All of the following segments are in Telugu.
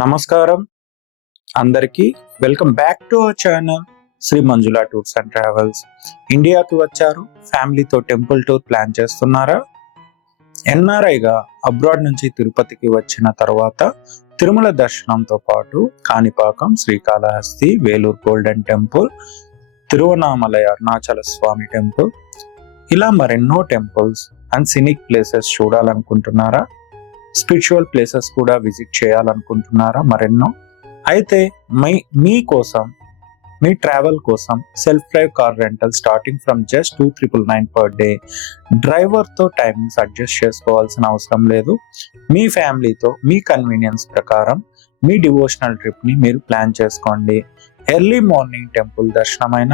నమస్కారం అందరికీ. Welcome back to our channel Sri Manjula tours and travels. ఇండియాకి వచ్చారు, ఫ్యామిలీతో టెంపుల్ టూర్ ప్లాన్ చేస్తున్నారా? ఎన్ఆర్ఐగా అబ్రాడ్ నుంచి తిరుపతికి వచ్చిన తర్వాత తిరుమల దర్శనంతో పాటు Kanipakam, Srikalahasti, Vellore golden temple, Tiruvannamalai Arunachala Swami temple, ఇలా మరెన్నో టెంపుల్స్ అండ్ సినిక్ ప్లేసెస్ చూడాలనుకుంటున్నారా? స్పిరిచువల్ ప్లేసెస్ కూడా విజిట్ చేయాలనుకుంటున్నారా? మరెన్నో. అయితే మీకోసం, మీ ట్రావెల్ కోసం self drive car rental starting from just 2,999 per day. డ్రైవర్తో టైమింగ్స్ అడ్జస్ట్ చేసుకోవాల్సిన అవసరం లేదు. మీ ఫ్యామిలీతో మీ కన్వీనియన్స్ ప్రకారం మీ డివోషనల్ ట్రిప్ని మీరు ప్లాన్ చేసుకోండి. ఎర్లీ మార్నింగ్ టెంపుల్ దర్శనమైన,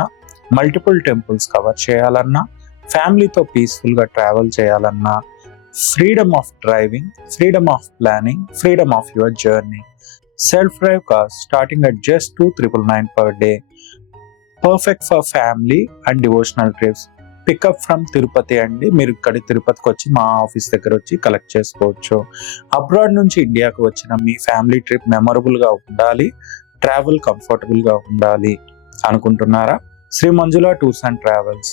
మల్టిపుల్ టెంపుల్స్ కవర్ చేయాలన్నా, ఫ్యామిలీతో పీస్ఫుల్గా ట్రావెల్ చేయాలన్నా, freedom of driving, freedom of planning, freedom of your journey. Self-drive cars starting at just 2,999 per day. Perfect for family and devotional trips. Pick up from Tirupati అండి. మీరు ఇక్కడ తిరుపతికి వచ్చి మా ఆఫీస్ దగ్గర వచ్చి కలెక్ట్ చేసుకోవచ్చు. అబ్రాడ్ నుంచి ఇండియాకు వచ్చిన మీ ఫ్యామిలీ ట్రిప్ మెమరబుల్గా ఉండాలి, ట్రావెల్ కంఫర్టబుల్గా ఉండాలి అనుకుంటున్నారా? Sri Manjula tours and travels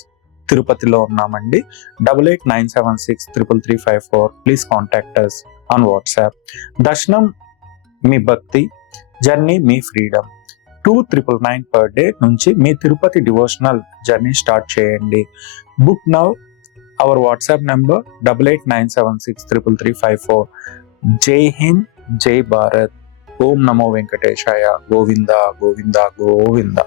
తిరుపతిలో ఉన్నామండి. 8897633354. Please contact us on WhatsApp. దర్శనం మీ భక్తి, జర్నీ మీ ఫ్రీడమ్. 2,999 పర్ డే నుంచి మీ తిరుపతి డివోషనల్ జర్నీ స్టార్ట్ చేయండి. Book now. Our WhatsApp number 8897633354. జై హింద్, జై భారత్. ఓం నమో వెంకటేశాయ. గోవింద గోవింద గోవింద.